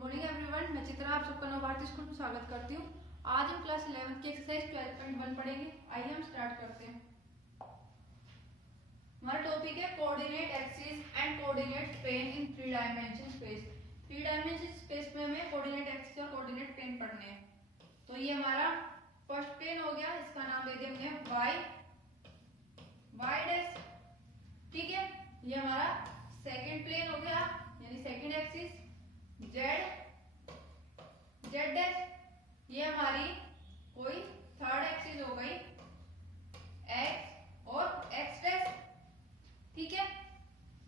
Morning everyone, मैं चित्रा आप सबका नव भारतीय स्कूल में स्वागत करती हूँ। आज हम क्लास 11 की एक्सरसाइज 12.1 पढ़ेंगे। आइए हम स्टार्ट करते हैं। हमारा टॉपिक है coordinate axis and coordinate plane in 3 dimension space. 3 dimension space में हमें कोऑर्डिनेट एक्सिस और कोऑर्डिनेट प्लेन पढ़ने हैं। तो ये हमारा फर्स्ट प्लेन हो गया, इसका नाम दे दिया हमने वाई डैश, ठीक है। ये हमारा सेकंड प्लेन हो गया, यानी सेकंड एक्सिस जेड डैश। ये हमारी कोई थर्ड एक्सिस हो गई एक्स और एक्स डैश, ठीक है।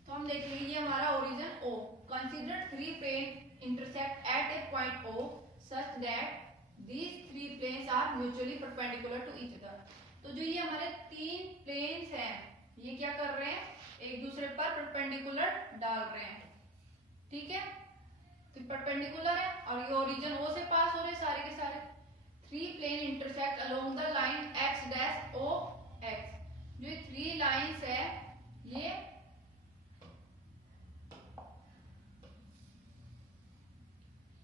तो हम देखेंगे ये हमारा origin O. Consider 3 plane intersect at a point O such that these 3 planes are mutually perpendicular to each other। तो जो ये हमारे 3 प्लेन्स हैं, ये क्या कर रहे हैं, एक दूसरे पर परपेंडिकुलर डाल रहे हैं, ठीक है। तो परपेंडिकुलर है और ये ओरिजिन ओ से पास हो रहे सारे के सारे। 3 plane intersect along the line X dash O X. जो 3 लाइंस है, ये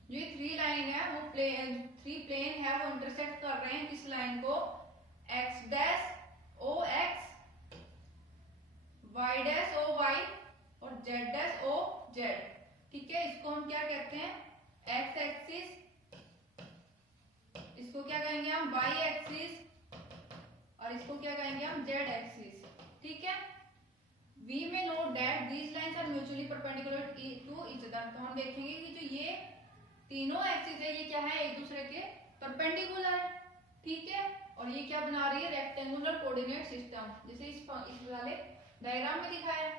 3 लाइन है, वो 3 प्लेन है, वो इंटरसेक्ट कर रहे हैं किस लाइन को, X dash O X, Y dash O Y और जेड डैश ओ जेड, ठीक है। इसको हम क्या कहते हैं, एक्स एक्सिस, इसको क्या कहेंगे हम वाई एक्सिस, और इसको क्या कहेंगे हम जेड एक्सिस, ठीक है। वी में note that these lines are mutually perpendicular to each other. तो हम देखेंगे कि जो ये तीनों एक्सिस है, ये क्या है, एक दूसरे के परपेंडिकुलर है, ठीक है। और ये क्या बना रही है, रेक्टेंगुलर कोऑर्डिनेट सिस्टम। जैसे इस वाले डायग्राम में दिखाया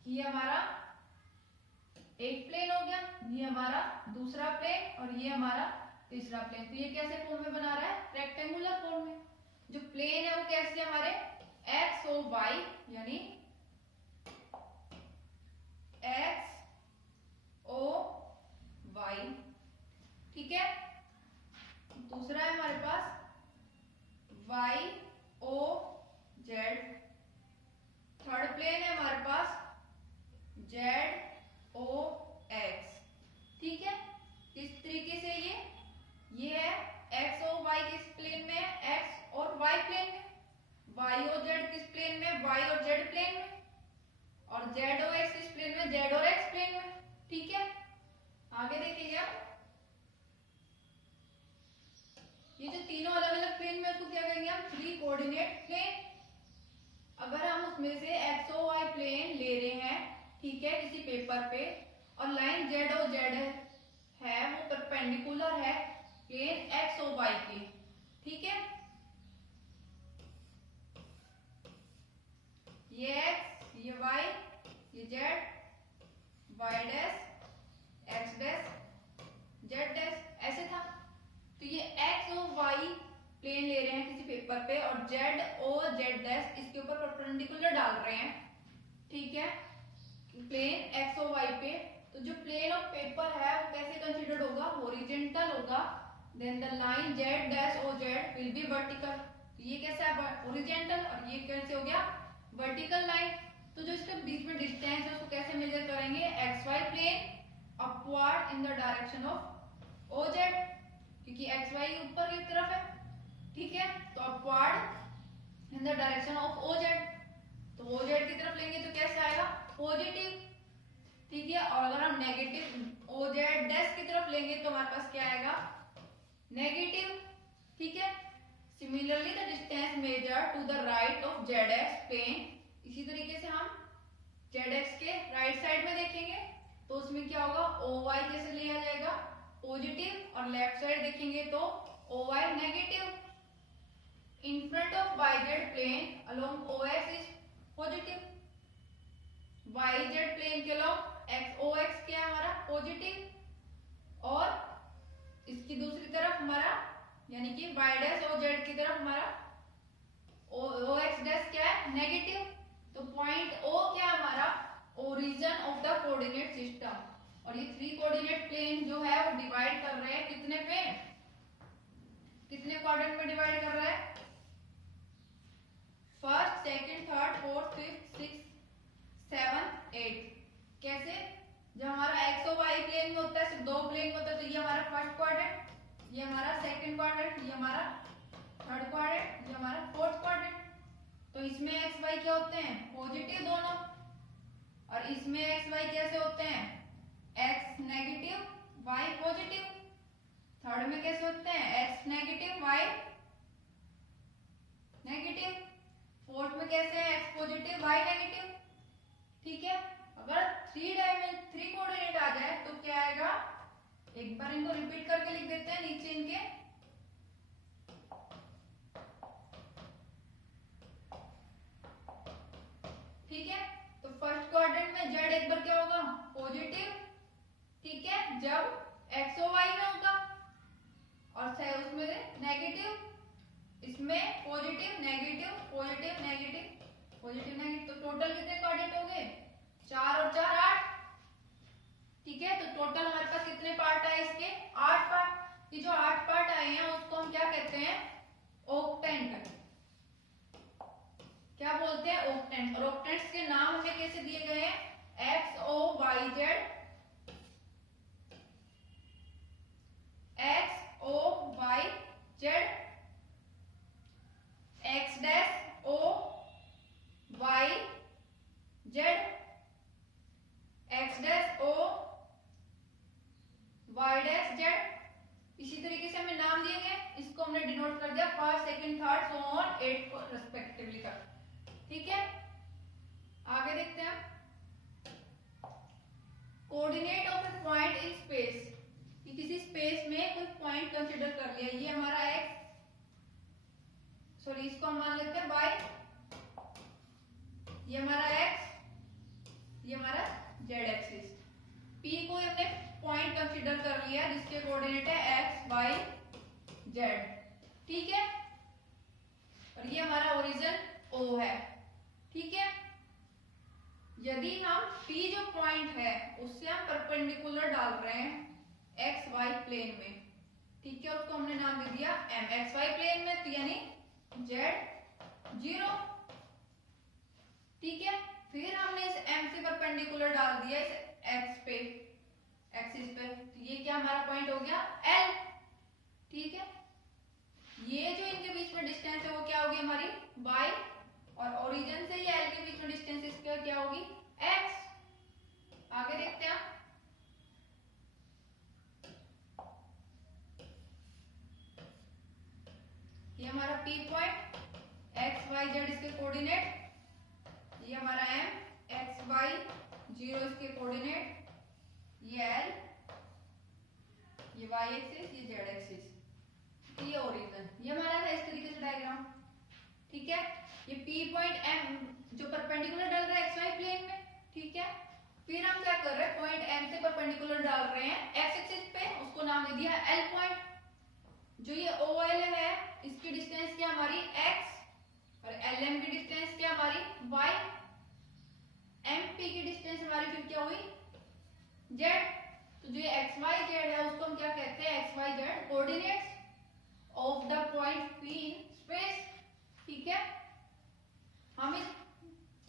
कि ये हमारा एक प्लेन हो गया, ये हमारा दूसरा प्लेन और ये हमारा तीसरा प्लेन। तो ये कैसे फॉर्म में बना रहा है, रेक्टेंगुलर फॉर्म में। जो प्लेन है वो कैसे, हमारे एक्स ओ वाई, यानी एक्स ओ वाई, ठीक है। दूसरा है हमारे पास Y O Z. Third plane है हमारे पास जेड ओ एक्स, ठीक है। इस तरीके से ये है एक्स ओ वाई किस प्लेन में है, एक्स और वाई प्लेन में, वाई ओ जेड किस प्लेन में, वाई और जेड प्लेन में, और जेड ओ एक्स किस प्लेन में, जेड और एक्स प्लेन में, ठीक है। आगे देखिए आप, ये जो तीनों अलग अलग प्लेन में, उसको क्या कहेंगे हम, 3 कोऑर्डिनेट प्लेन। अगर हम उसमें से एक्स ओ वाई प्लेन ले रहे हैं, ठीक है, किसी पेपर पे, और लाइन जेड ओ जेड है वो परपेंडिकुलर है प्लेन एक्स ओ वाई के, ठीक है। ये एक्स, ये वाई, ये Z, Y dash X dash Z dash, ऐसे था। तो ये एक्स ओ वाई प्लेन ले रहे हैं किसी पेपर पे और जेड ओ जेड डैश इसके ऊपर परपेंडिकुलर डाल रहे हैं, ठीक है, प्लेन एक्स ओ वाई पे। तो जो प्लेन ऑफ पेपर है वो कैसे कंसीडर्ड होगा, हॉरिजॉन्टल होगा। Then the line Z dash O Z will be vertical. तो ये कैसा है, हॉरिजॉन्टल, और ये कैसे हो गया, वर्टिकल लाइन। तो जो इसके बीच में डिस्टेंस है उसको कैसे मेजर करेंगे, X Y plane upward in the direction of O Z, क्योंकि एक्स वाई ऊपर की तरफ है, ठीक है। तो upward in the direction of O Z, तो ओ जेड की तरफ लेंगे तो कैसे आएगा, पॉजिटिव, ठीक है। और अगर हम नेगेटिव ओ जेड डैश की तरफ लेंगे तो हमारे पास क्या आएगा, नेगेटिव, ठीक है। Similarly the distance measured to the right of Z X plane. इसी तरीके से हम जेड एक्स के राइट साइड में देखेंगे तो उसमें क्या होगा, ओ वाई कैसे लिया जाएगा, पॉजिटिव, और लेफ्ट साइड देखेंगे तो O Y negative. In front of Y Z plane along O X is positive, Y Z plane के अलोंग एक्स ओ एक्स क्या है हमारा, पॉजिटिव, और इसकी दूसरी तरफ हमारा यानी कि वाई डैश ओ जेड की तरफ हमारा ओ एक्स डैश क्या है, नेगेटिव। तो पॉइंट ओ क्या है हमारा, origin of the coordinate system. और ये 3 कोऑर्डिनेट प्लेन जो है वो डिवाइड कर रहे हैं कितने पे, कितने क्वाड्रेंट में डिवाइड कर रहा है, first, second, third, fourth, fifth, six, 7, 8। कैसे, जब हमारा एक्स और वाई प्लेन में होता है, सिर्फ 2 प्लेन में होता है फर्स्ट क्वाड्रेंट, ये हमारा सेकंड क्वाड्रेंट, ये हमारा थर्ड क्वाड्रेंट, ये हमारा फोर्थ क्वाड्रेंट। तो इसमें एक्स वाई क्या होते हैं? पॉजिटिव दोनों। और इसमें एक्स वाई कैसे होते हैं? X negative Y positive. Third में कैसे होते हैं? X negative Y negative. Fourth में कैसे है? X positive Y negative. ठीक है, अगर थ्री कोऑर्डिनेट आ जाए तो क्या आएगा? एक बार इनको रिपीट करके लिख देते हैं नीचे इनके। ठीक है, तो फर्स्ट क्वाड्रेंट में जेड एक बार क्या होगा? पॉजिटिव। ठीक है, जब एक्स और वाई में होगा, और उसमें नेगेटिव, इसमें positive negative positive negative positive negative. तो टोटल कितने क्वाड्रेंट हो गए? 4 और 4 8। ठीक है, तो टोटल हमारे पास कितने पार्ट आए इसके? 8 पार्ट। ये जो 8 पार्ट आए हैं उसको हम क्या कहते हैं? ऑक्टेंट। क्या बोलते हैं? ऑक्टेंट। और ऑक्टेंट्स के नाम हमें कैसे दिए गए हैं? X O Y Z, X O Y Z, X dash O Y Z, X dash O Y dash Z. इसी तरीके से हमें नाम दिए गए, इसको हमने डिनोट कर दिया first second third so on 8 को रेस्पेक्टिवली का। ठीक है, आगे देखते हैं। Coordinate of A point in space. कि किसी स्पेस में कोई पॉइंट कंसीडर कर लिया, ये हमारा एक्स, सॉरी इसको हम मान लेते हैं वाई, ये हमारा एक्स, ये हमारा जेड एक्सिस। पी को हमने पॉइंट कंसीडर कर लिया जिसके कोऑर्डिनेट है एक्स वाई जेड। ठीक है, और ये हमारा ओरिजिन ओ है। ठीक है, यदि हम पी जो पॉइंट है उससे हम परपेंडिकुलर डाल रहे हैं एक्स वाई प्लेन में, ठीक है, उसको हमने नाम दे दिया एम। एक्स वाई प्लेन में तो यानी जेड 0। ठीक है, फिर हमने इस एम से परपेंडिकुलर डाल दिया इस एक्स पे, एक्सिस पे, तो ये क्या हमारा पॉइंट हो गया? एल। ठीक है, ये जो इनके बीच में डिस्टेंस है वो क्या होगी? हमारी वाई, और ओरिजिन से ये एल के बीच में डिस्टेंस इसका क्या होगी? एक्स। आगे देखते हैं। ये हमारा P point, X Y Z इसके कोऑर्डिनेट, ये हमारा एम, एक्स वाई 0 इसके कोऑर्डिनेट, ये एल, ये वाई एक्सिस, ये जेड एक्सिस, ये ओरिजिन। ये हमारा है इस तरीके से डायग्राम। ठीक है, ये पी पॉइंट एम जो परपेंडिकुलर डाल रहा है एक्स वाई प्लेन में। ठीक है, फिर हम क्या कर रहे हैं? पॉइंट एम से परपेंडिकुलर डाल रहे हैं एक्स एक्सिस पे, उसको नाम दे दिया एल पॉइंट। जो ये ओ एल है इसकी डिस्टेंस क्या हमारी? एक्स, और एल एम की डिस्टेंस क्या हमारी? वाई। एम पी की डिस्टेंस हमारी फिर क्या हुई? जेड। तो जो एक्स वाई जेड है उसको हम क्या कहते हैं? X Y Z coordinates of the point P in space. ठीक है, हम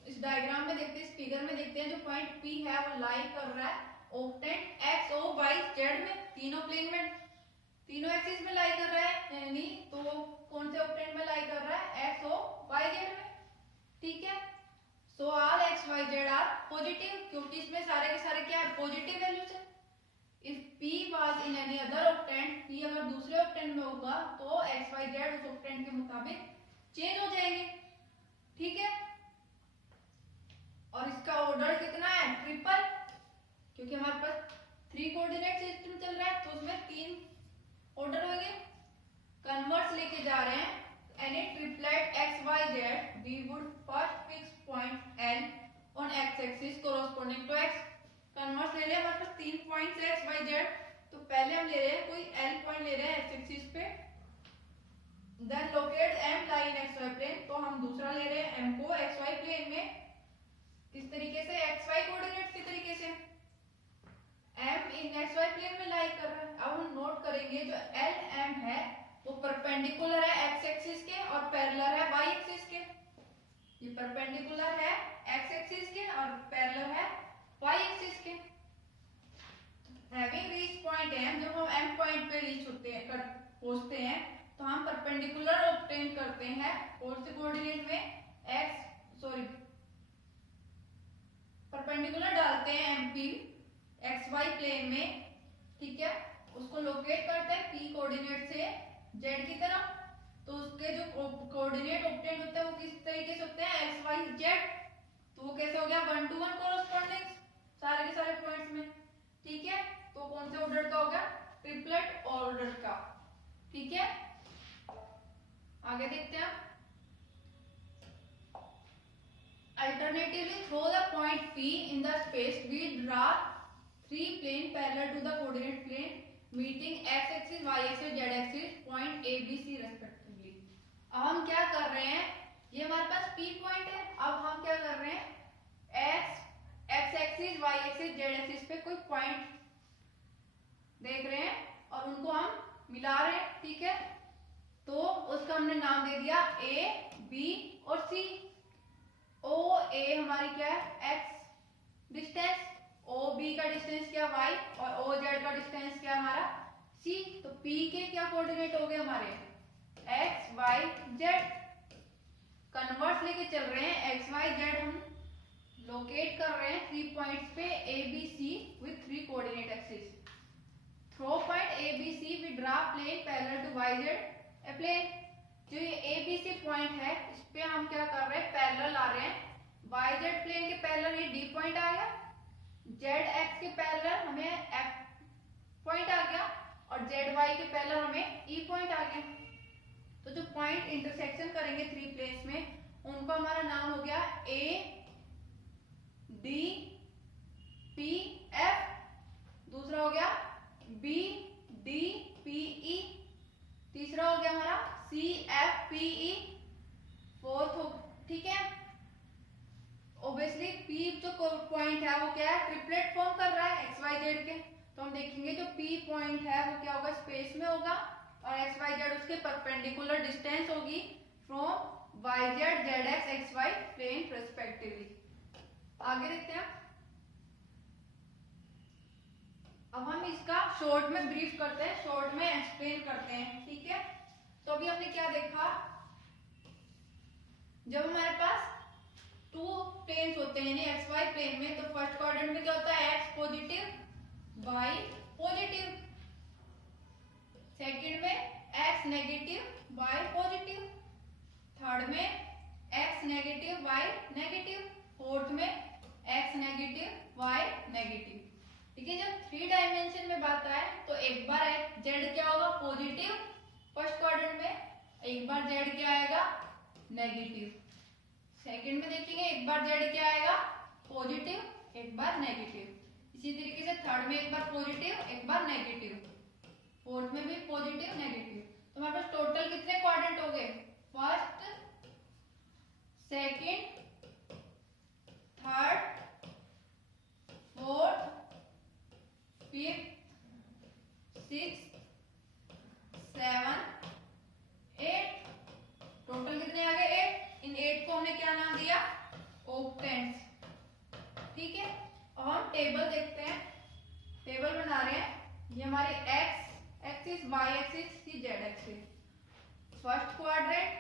इस डायग्राम में देखते हैं, इस फिगर में देखते हैं, जो पॉइंट पी है वो लाई कर रहा है octant X O Y Z में, तीनों प्लेन में, तीनों एक्सिस में लाई कर रहा है, यानी तो कौन से ऑक्टेंट में लाई कर रहा है? एक्स ओ वाई जेड में। ठीक है, so all X Y Z are positive, क्योंकि इसमें सारे के सारे क्या पॉजिटिव वैल्यूज है। If P was in any other octant, P अगर दूसरे ऑक्टेंट में होगा तो एक्स वाई जेड उस ऑक्टेंट के मुताबिक चेंज हो जाएंगे। ठीक है, और इसका ऑर्डर कितना है? ट्रिपल, क्योंकि हमारे पास 3 कोऑर्डिनेट सिस्टम चल रहा है तो उसमें 3 ऑर्डर होंगे। कन्वर्स लेके जा रहे हैं, any triplet X Y Z we would first fix point L on X axis corresponding to X. Converse ले रहे हैं, हमारे पास 3 पॉइंट्स है एक्स वाई जेड, तो पहले हम ले रहे हैं कोई L पॉइंट ले रहे हैं एक्स एक्सिस पे, then locate M line X Y plane, तो हम दूसरा ले रहे हैं M को एक्स वाई प्लेन में, किस तरीके से? एक्स वाई कोऑर्डिनेट्स के तरीके से। M इन एक्स वाई प्लेन में लाई कर रहा है। अब हम नोट करेंगे जो L M है वो परपेंडिकुलर है एक्स एक्सिस के और पैरेलल है वाई एक्सिस के। ये परपेंडिकुलर है एक्स एक्सिस के और पैरेलल है वाई एक्सिस के। हैविंग रीच पॉइंट M, जब हम M पॉइंट पे रीच होते हैं, पहुंचते हैं, तो हम परपेंडिकुलर ऑब्टेन करते हैं कौन से कोऑर्डिनेट में, परपेंडिकुलर डालते हैं एमपी एक्स वाई प्लेन में, ठीक है, उसको लोकेट करते हैं पी कोऑर्डिनेट से जेड की तरफ, तो उसके जो कोऑर्डिनेट ऑब्टेन होते हैं वो किस तरीके से होते हैं, एक्स वाई जेड, तो वो कैसे हो गया 1 to 1 कोरस्पोंडिंग सारे के सारे पॉइंट्स में, ठीक है, तो कौन से ऑर्डर का हो गया, ट्रिपलेट ऑर्डर का, ठीक है। आगे देखते हैं, alternatively through the point P in the space we draw three plane parallel to the coordinate plane meeting x axis y axis z axis point A B C respectively। अब हम क्या कर रहे हैं, ये हमारे पास P पॉइंट है, अब हम क्या कर रहे हैं, x axis y axis z axis पे कोई पॉइंट देख रहे हैं और उनको हम मिला रहे हैं, ठीक है, तो उसका हमने नाम दे दिया A B और C। ओ ए हमारी क्या है, x डिस्टेंस, ओ बी का डिस्टेंस क्या y, और ओ जेड का डिस्टेंस क्या हमारा c, तो p के क्या कोऑर्डिनेट हो गए हमारे x y z, कन्वर्स लेके चल रहे हैं, x y z हम लोकेट कर रहे हैं 3 पॉइंट्स पे a b c with 3 coordinate axis. Through point a b c we draw plane parallel to y z a plane, जो ये ए बी सी पॉइंट है इस पे हम क्या कर रहे हैं, पैरेलल आ रहे हैं, वाई जेड प्लेन के पैरेलल ये डी पॉइंट आ गया, जेड एक्स के पैरेलल हमें एफ पॉइंट आ गया, और जेड वाई के पैरेलल हमें ई पॉइंट आ गया। तो जो पॉइंट इंटरसेक्शन करेंगे 3 प्लेन्स में उनका हमारा नाम हो गया ए डी पी एफ, दूसरा हो गया बी डी पी ई, तीसरा हो गया हमारा C F P E, fourth हो, ठीक है। ऑब्वियसली पी जो पॉइंट है वो क्या है, ट्रिपलेट फॉर्म कर रहा है एक्स वाई जेड के, तो हम देखेंगे जो पी पॉइंट है वो क्या होगा, स्पेस में होगा, और एक्स वाई जेड उसके परपेंडिकुलर डिस्टेंस होगी from Y Z Z X X Y plane respectively. आगे देखते हैं, अब हम इसका शॉर्ट में ब्रीफ करते हैं, शॉर्ट में एक्सप्लेन करते हैं, ठीक है। तो अभी हमने क्या देखा, जब हमारे पास 2 प्लेन्स होते हैं यानी एक्स वाई प्लेन में, तो फर्स्ट क्वाड्रेंट में क्या होता है, X positive Y positive, second में X negative Y positive, third में X negative Y negative, fourth में एक्स नेगेटिव वाई नेगेटिव, ठीक है। जब 3 डायमेंशन में बात आए तो एक बार जेड क्या होगा, पॉजिटिव फर्स्ट क्वाड्रेंट में, एक बार जेड क्या आएगा, नेगेटिव, सेकंड में देखेंगे एक बार जेड क्या आएगा, पॉजिटिव, एक बार नेगेटिव, इसी तरीके से थर्ड में एक बार पॉजिटिव एक बार नेगेटिव, फोर्थ में भी पॉजिटिव नेगेटिव। तो हमारे पास टोटल कितने क्वाड्रेंट हो गए, first second third fourth fifth sixth 7 8, total कितने आ गए 8, इन 8 को हमने क्या नाम दिया, ऑक्टेंट्स, ठीक है। अब हम टेबल देखते हैं, टेबल बना रहे हैं, ये हमारे X axis Y axis Z axis, first quadrant,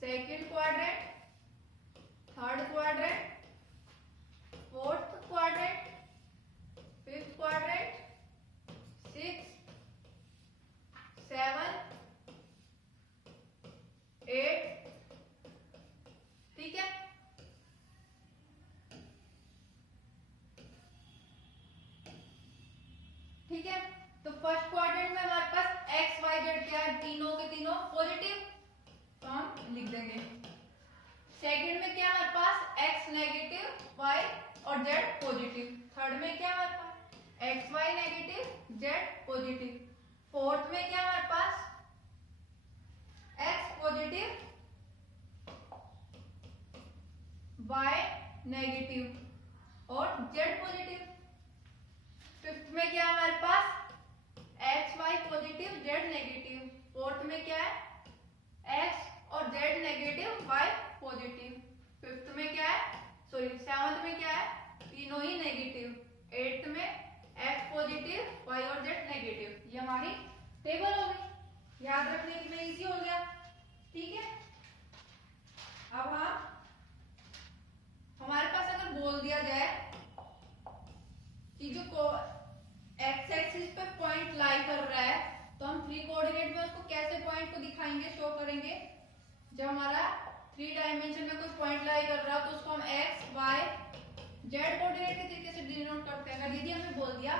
second quadrant, third quadrant, fourth quadrant, fifth quadrant, 6 7 8, ठीक है। ठीक है, तो फर्स्ट क्वाड्रेंट में हमारे पास एक्स वाई जेड क्या है, तीनों के तीनों पॉजिटिव, तो हम लिख देंगे। सेकंड में क्या हमारे पास एक्स नेगेटिव वाई और जेड पॉजिटिव, थर्ड में क्या हमारे पास X Y negative Z positive, fourth में क्या हमारे पास एक्स पॉजिटिव वाई नेगेटिव और जेड पॉजिटिव, फिफ्थ में क्या हमारे पास X Y positive Z negative, fourth में क्या है एक्स और Z negative Y positive, fifth में क्या है सेवंथ में क्या है तीनों ही नेगेटिव, एट्थ में एक्स पॉजिटिव वाई और जेड नेगेटिव। हमारी टेबल हो गई। याद रखने के लिए इजी हो गया। ठीक है, अब हमारे पास अगर बोल दिया जाए कि जो एक्स एक्सिस पे पॉइंट लाई कर रहा है, तो हम 3 कोऑर्डिनेट में उसको कैसे पॉइंट को दिखाएंगे, शो करेंगे। जब हमारा 3 डायमेंशन में कोई पॉइंट लाई कर रहा है तो उसको हम एक्स वाई जेड कोऑर्डिनेट के तरीके से डिनोट करते हैं। अगर यदि हमें बोल दिया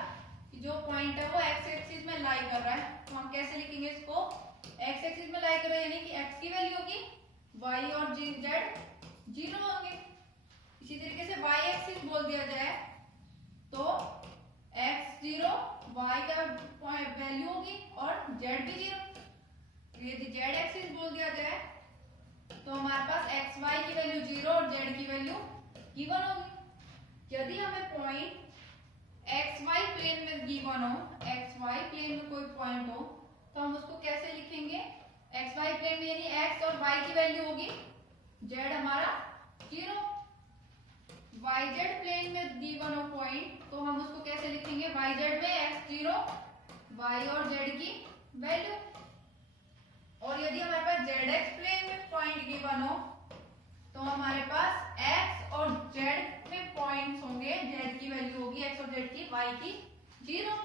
कि जो पॉइंट है वो एक्स एक्सिस में लाई कर रहा है, तो हम कैसे लिखेंगे इसको, एक्स एक्सिस में लाई कर रहा है यानी कि एक्स की वैल्यू होगी, वाई और जेड 0 होंगे। इसी तरीके से वाई एक्सिस बोल दिया जाए तो x 0 y का वैल्यू होगी और z भी 0। यदि z एक्सिस बोल दिया जाए तो हमारे पास x y की वैल्यू 0 और z की वैल्यू गिवन होगी। यदि हमें पॉइंट x y प्लेन में गिवन हो, x y प्लेन में कोई पॉइंट हो, तो हम उसको कैसे लिखेंगे, x y प्लेन में यानी x और y की वैल्यू होगी, z हमारा 0। yz प्लेन में गिवन हो पॉइंट, तो हम उसको कैसे लिखेंगे, yz में x 0 y और z की वैल्यू। और यदि हमारे पास zx प्लेन में पॉइंट गिवन हो, तो हमारे पास x और z में पॉइंट्स होंगे, z की वैल्यू होगी x और z की, y की 0।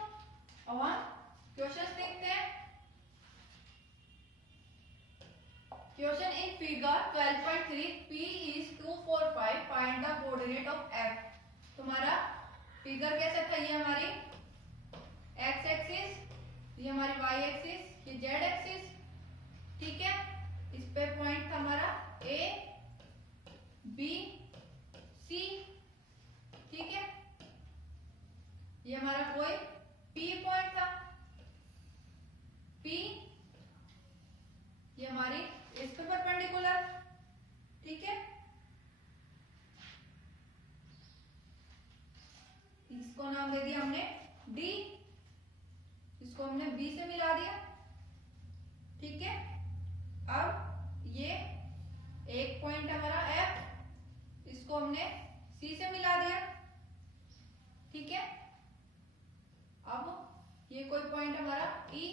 अब हम क्वेश्चन देखते हैं। Question in figure 12.3 P is 2 4 5 find the coordinate of F। तुम्हारा फिगर कैसा था, ये हमारी x एक्सिस, ये हमारी y एक्सिस, ये z एक्सिस। ठीक है, इस पे पॉइंट था हमारा A B C। ठीक है, ये हमारा कोई P पॉइंट था, P ये हमारी इस पे परपेंडिकुलर। ठीक है, इसको नाम दे दिया हमने D, इसको हमने B से मिला दिया। ठीक है, अब ये एक पॉइंट हमारा F, इसको हमने C से मिला दिया। ठीक है, अब ये कोई पॉइंट हमारा E,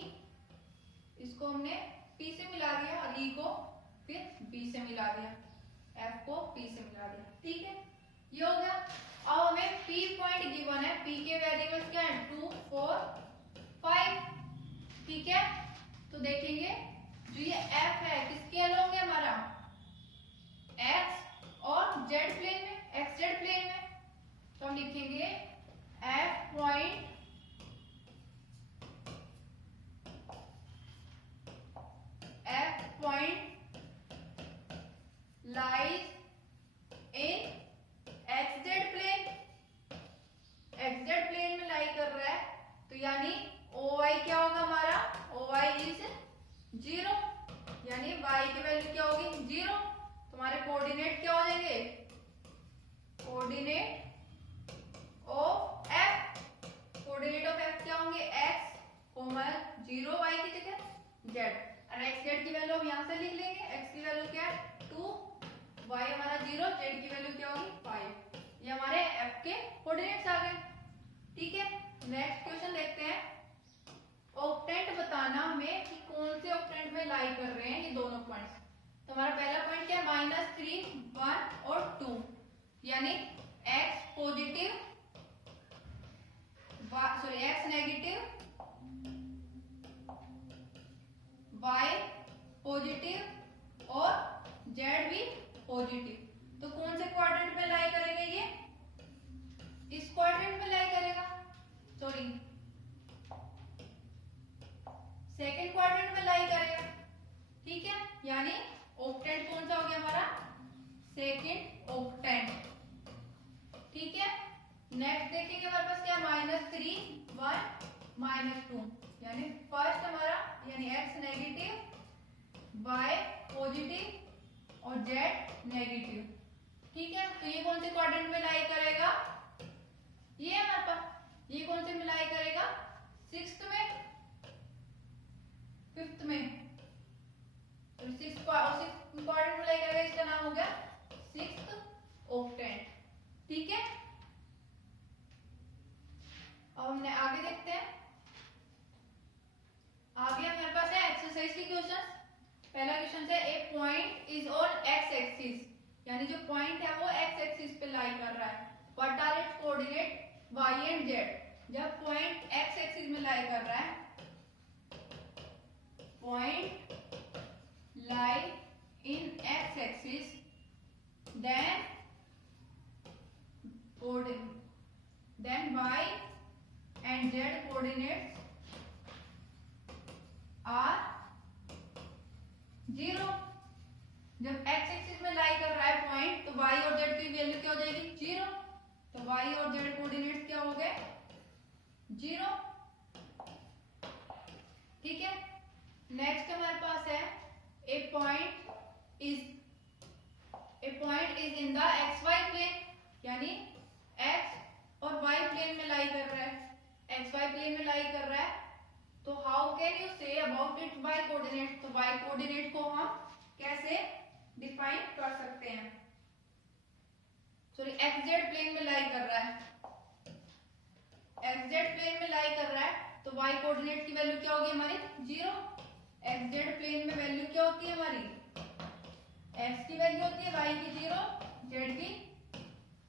इसको हमने P से मिला दिया और E को फिर B से मिला दिया, F को P से मिला दिया। ठीक है, ये हो गया। अब हमें P पॉइंट गिवन है, P के वेरिएबल्स क्या है, 2 4 5। ठीक है, तो देखेंगे जो ये F है किसके अलोंग है, हमारा X और Z प्लेन में, XZ प्लेन में। तो हम लिखेंगे F point lies in XZ plane, XZ plane में लाई कर रहा है, तो यानी OY क्या होगा हमारा, OY इज 0, यानी Y की वैल्यू क्या होगी 0। तुम्हारे कोऑर्डिनेट क्या हो जाएंगे, coordinate of F, coordinate of F क्या होंगे, x 0 y की जगह z, और xz की वैल्यू हम यहाँ से लिख लेंगे, x की वैल्यू क्या है 2, y हमारा 0, z की वैल्यू क्या होगी 5। ये हमारे f के कोऑर्डिनेट्स आ गए। ठीक है, नेक्स्ट क्वेश्चन देखते हैं। ऑक्टेंट बताना हमें कि कौन से ऑक्टेंट में लाई कर रहे हैं ये दोनों पॉइंट्स। तो हमारा पहला पॉइंट क्या है, -3 1 और 2, यानी x positive x negative, y positive और z भी पॉजिटिव। तो कौन से क्वाड्रेंट में लाई करेंगे, ये इस क्वाड्रेंट में लाई करेगा, सॉरी सेकंड क्वाड्रेंट में लाई करेगा। ठीक है, यानी ऑक्टेंट कौन सा हो गया हमारा, सेकंड ऑक्टेंट। ठीक है, नेक्स्ट देखेंगे हमारे पास क्या, -3 1 -2, यानी फर्स्ट हमारा यानी x नेगेटिव, y पॉजिटिव और z नेगेटिव। ठीक है, तो ये कौन से क्वाड्रेंट में लाई करेगा, ये हमारे पास, ये कौन से में लाई करेगा, 6th में, 5th में, तो 6th क्वाड्रेंट में लाई करेगा, इसका नाम हो गया 6th ऑक्टेंट। ठीक है, अब हमने आगे देखते हैं। पहला क्वेश्चन है a point is on X axis, यानी जो पॉइंट है वो एक्स एक्सिस पे लाई कर रहा है। What are its coordinate Y and Z. जब पॉइंट एक्स एक्सिस में लाई कर रहा है, point lie in X axis, then y and z coordinates are 0। जब x एक्सिस में लाई कर रहा है पॉइंट, तो y और z की वैल्यू क्या हो जाएगी 0। तो y और z कोऑर्डिनेट्स क्या हो गए 0। ठीक है। नेक्स्ट हमारे पास है a point is in the X Y plane, यानी एक्स और वाई प्लेन में लाई कर रहा है, एक्स वाई प्लेन में लाई कर रहा है। तो how can you say about it why coordinate. तो वाई कोऑर्डिनेट को हम कैसे डिफाइन कर सकते हैं। सॉरी, एक्स जेड प्लेन में लाई कर रहा है, एक्स जेड प्लेन में लाई कर रहा है, तो वाई कोऑर्डिनेट की वैल्यू क्या होगी हमारी 0। एक्स जेड प्लेन में वैल्यू क्या होती है हमारी, x की वैल्यू होती है, y की 0, z की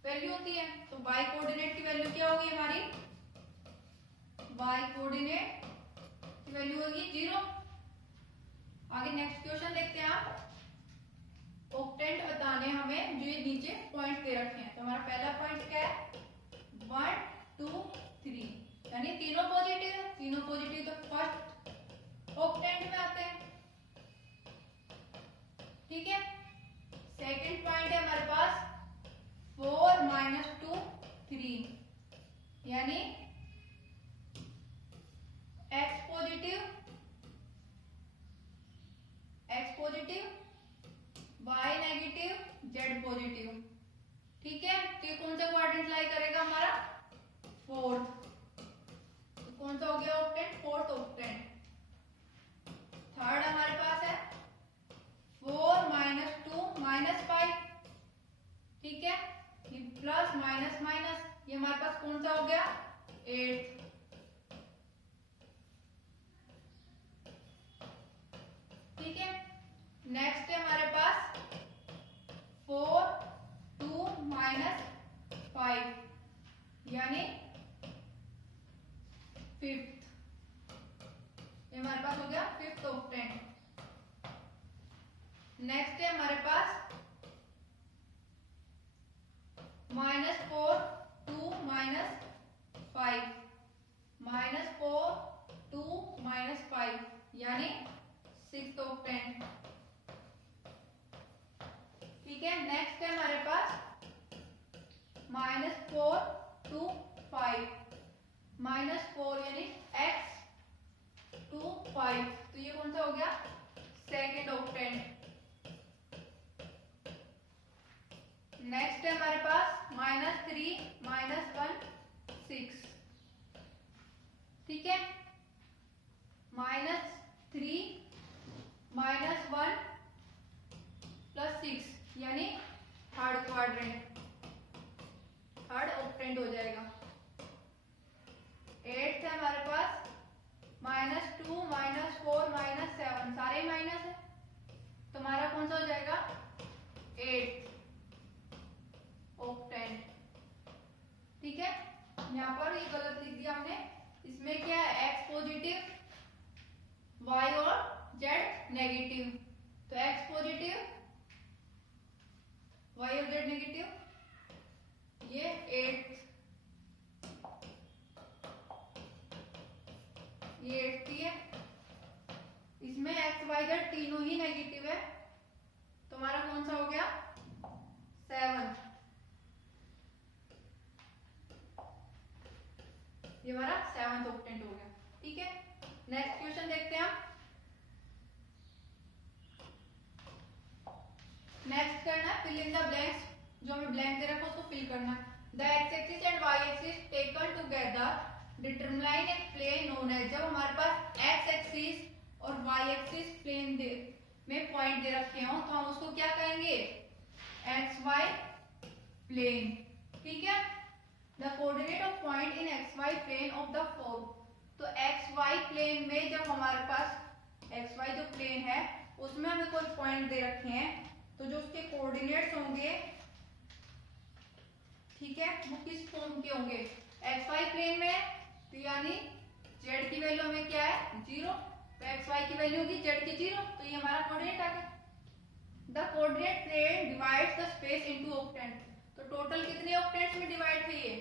वैल्यू होती है। तो y कोऑर्डिनेट की वैल्यू क्या होगी हमारी, y कोऑर्डिनेट की वैल्यू होगी 0। आगे नेक्स्ट क्वेश्चन देखते हैं आप। ऑक्टेंट बताने हमें, जो ये नीचे पॉइंट दे रखे हैं। तो हमारा पहला पॉइंट क्या है 1 2 3, यानी तीनों पॉजिटिव है, तीनों पॉजिटिव तो फर्स्ट ऑक्टेंट में आते हैं। ठीक है। सेकंड पॉइंट है हमारे पास 4 - 2 3, यानी x positive y negative z positive. ठीक है। तो ये कौन सा क्वाड्रेंट लाई करेगा हमारा फोर्थ। तो कौन सा हो गया ऑक्टेंट, फोर्थ ऑक्टेंट। थर्ड हमारे पास है 4 - 2 -5। ठीक है। ये प्लस माइनस माइनस, ये हमारे पास कौन सा हो गया 8। ठीक है। नेक्स्ट है हमारे पास 4 2 -5, यानी फिफ्थ। ये हमारे पास हो गया फिफ्थ ऑक्टेंट। नेक्स्ट है हमारे पास -4 2 -5, -4 2 -5, यानी सिक्स्थ ऑक्टेंट। ठीक है। नेक्स्ट है हमारे पास -4 2 5, -4 यानी x 2 5, तो ये कौन सा हो गया सेकेंड ऑक्टेंट। नेक्स्ट है हमारे पास -3 -1 6। ठीक है। -3 -1 + 6, यानी थर्ड क्वाड्रेंट, थर्ड ऑक्टेंट हो जाएगा। एट्थ है हमारे पास -2 -4 -7, सारे माइनस है, तो हमारा कौन सा हो जाएगा 8 ऑक्टेंट। ठीक है। यहाँ पर ये गलत लिख दिया हमने, इसमें क्या है x पॉजिटिव y और z नेगेटिव। तो x पॉजिटिव y और z नेगेटिव, ये 8, ये 8 है। इसमें x y z तीनों ही नेगेटिव है, तो हमारा कौन सा हो गया 7। ये हमारा 7th ऑक्टेंट हो गया। ठीक है। नेक्स्ट क्वेश्चन देखते हैं हम। नेक्स्ट करना है फिल इन द ब्लैंक्स, जो हमें ब्लैंक दे रखा है उसको फिल करना है। The X axis and Y axis taken together determine a plane known as. जब हमारे पास एक्स एक्सिस और वाई एक्सिस प्लेन में पॉइंट दे रखे हो, तो हम उसको क्या कहेंगे एक्स वाई प्लेन। ठीक है। The coordinate of point in X Y plane of the four. तो एक्स वाई प्लेन में जब हमारे पास एक्स वाई जो प्लेन है उसमें हमें कोई पॉइंट दे रखे हैं, तो जो उसके कोऑर्डिनेट्स होंगे, ठीक है, वो किस फॉर्म के होंगे, एक्स वाई प्लेन में, तो यानी जेड की वैल्यू हमें क्या है 0, तो एक्स वाई की वैल्यू होगी जेड की 0, तो ये हमारा कोऑर्डिनेट आ गया। The coordinate plane divides the space into octant, तो टोटल कितने ऑक्टेंट्स में डिवाइड थे ये